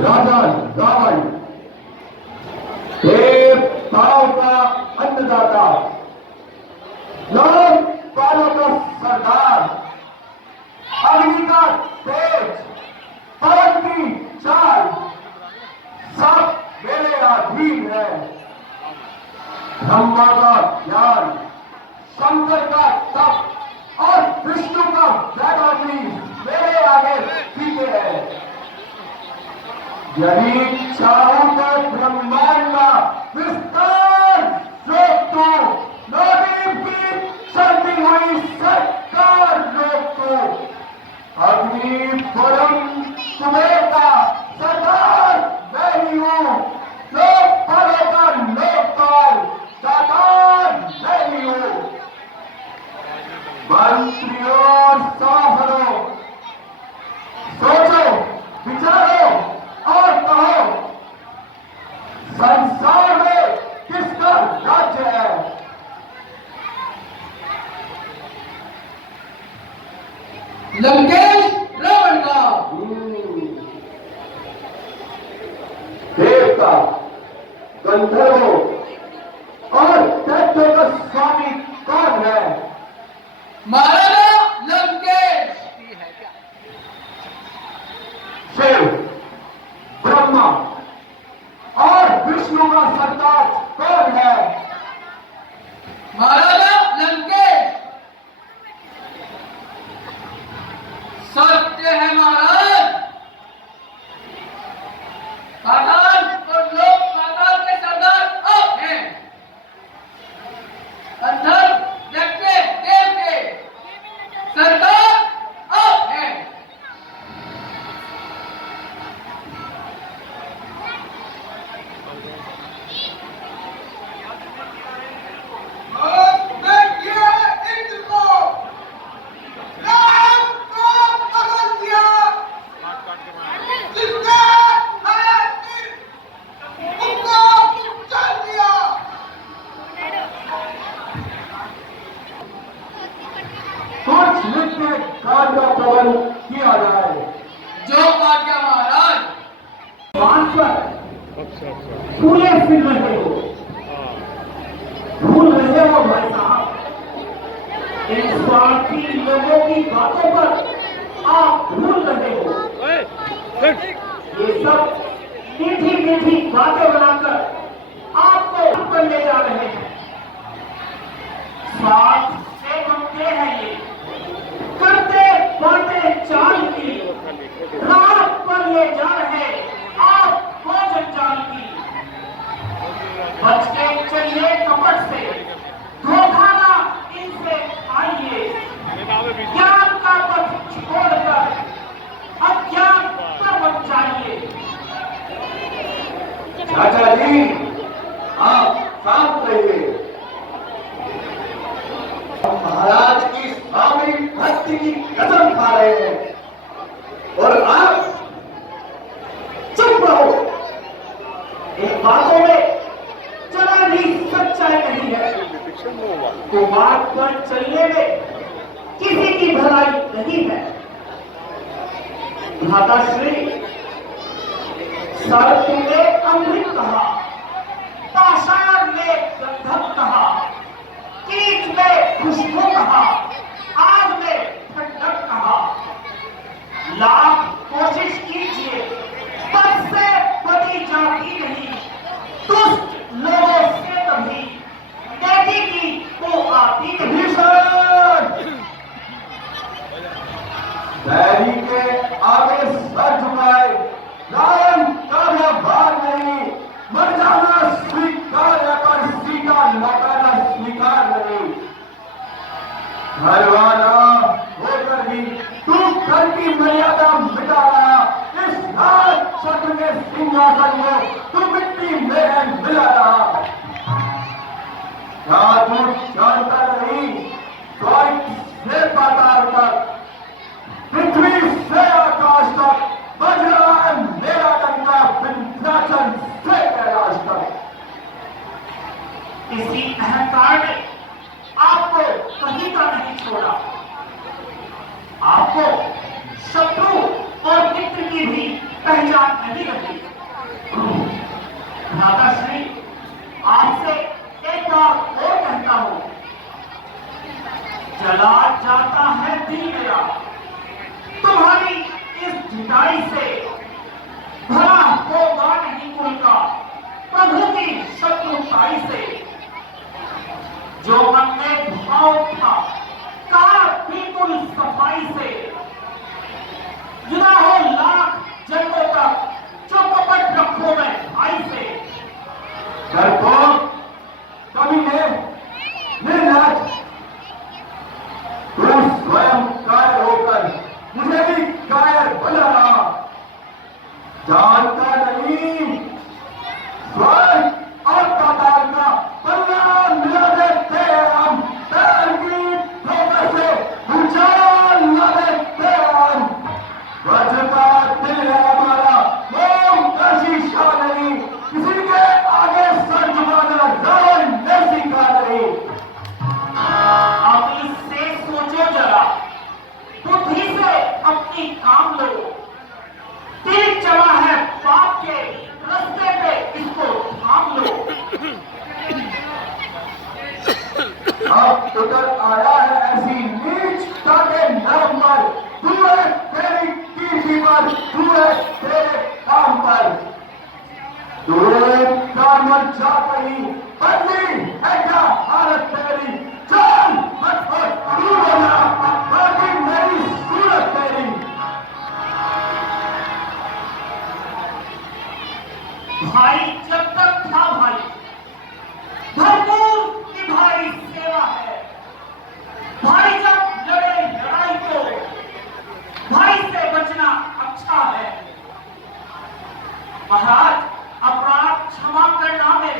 राजा रावण, देवताओं का अन्नदाता, लोकपालों का सरदार, अग्नि का तेज, पवन की चाल, सब मेरे अधीन है। ब्रह्मा का ज्ञान, शंकर का तप और विष्णु का वेदांत मेरे आगे फीके है। यदि चाहूं तो ब्रह्मांड का विस्तार रोक दूं, नदी की चलती हुई सरकार रोक दूं। अग्नि परम कुबेर का सरदार मैं ही हूं, लोकपालों का लोकपाल दातार मैं ही हूं। मंत्रियों सभासदों, सोचो विचारो और कहो, संसार में किसका राज्य है? लंकेश रावण का। देवता, गंधर्वों और दैत्यों का स्वामी कौन है? महाराजा लंकेश। शिव, ब्रह्मा और विष्णु का सरताज कौन है? महाराजा लंकेश। सत्य है महाराज, पाताल और लोक पाताल के सरदार आप हैं। अंधर दैत्य देव के सरदार आप हैं। कुछ नित्य काल का प्रबंध किया जाए। जो आज्ञा महाराज। बात पर सूर्य फिर रहे हो, भूल रहे हो भाई साहब, इन स्वार्थी लोगों की बातों पर आप भूल रहे हो। ये सब मीठी मीठी बातें बनाकर आपको ऊपर ले जा रहे हैं। स्वार्थ से बनते हैं ये, करते बातें चाल की, रात पर ले जा रहे आप भोजन चाल की। बच के चलिए कपट से, धोखा ना इनसे आइए। ज्ञान का पथ छोड़कर अज्ञान पर मत जाइए। चाचा जी, आप शांत रहिए। महाराज की स्वामी भक्ति की कसम खा रहे हैं और आप चुप रहो। इन बातों में चला भी सच्चाई नहीं है। कुमार पर चलने में किसी की भलाई नहीं है। माताश्री, सारथी ने अमृत कहा, पाषाण ने गंधर्व कहा, कीट में खुशबू कहा, आग में ठंडक कहा। लाख कोशिश कीजिए, पद से बदी जाती नहीं। दुष्ट लोगों से कभी नेकी की को आती नहीं। बैरी के आगे सर झुकाए लायन का भार नहीं। मर जाना स्वीकार है पर सीधा लौटाना स्वीकार नहीं। घरवाला होकर भी तू घर की मर्यादा मिटा रहा। इस राज चक्र के सिंहासन को तू मिट्टी में मिला रहा। क्या तू जानता नहीं, स्वर्ग से पाताल तक, पृथ्वी से आकाश तक बज रहा है मेरा डंका, विंध्याचल से कैलाश तक। इसी अहंकार ने आपको कहीं का नहीं छोड़ा। आपको शत्रु और मित्र की भी पहचान नहीं रखी। भ्राताश्री, आपसे एक बार और कहता हूं, जला जाता है दिल मेरा तुम्हारी इस ढिठाई से। भला होगा नहीं कुल का प्रभु की शत्रुताई से। जो मन में भाव था कहा बिल्कुल सफाई से। जुदा हो लाख जन्मों तक जो कपट रखो मैं भाई से। डरपोक, कमीने, निर्लज, तू स्वयं कायर होकर मुझे भी कायर बना रहा। जानता नहीं स्वर्ग और पाताल का बल्ला मिला देते हम। पैर की ठोकर से ऊंचा ला देते हम। वज्र का दिल है हमारा, मोम का शीशा नहीं। किसी के आगे सर झुकाना रावण ने सीखा नहीं। अभी से सोचो जरा, बुद्धि से अपनी काम लो। तीर चला है पाप के रास्ते पे, इसको थाम लो। अब उतर आया है ऐसी नीचता के नरम पर। तू है तेरी कीर्ति पर, तू है तेरे काम पर। तू कामर जा गई, बदली है क्या हालत तेरी। चल मत तू बना, बाकी मेरी सूरत तेरी। भाई जब तक था भाई, भरपूर निभाई सेवा है। भाई जब लड़े लड़ाई को, भाई से बचना अच्छा है। महाराज, अपराध क्षमा करना मेरे।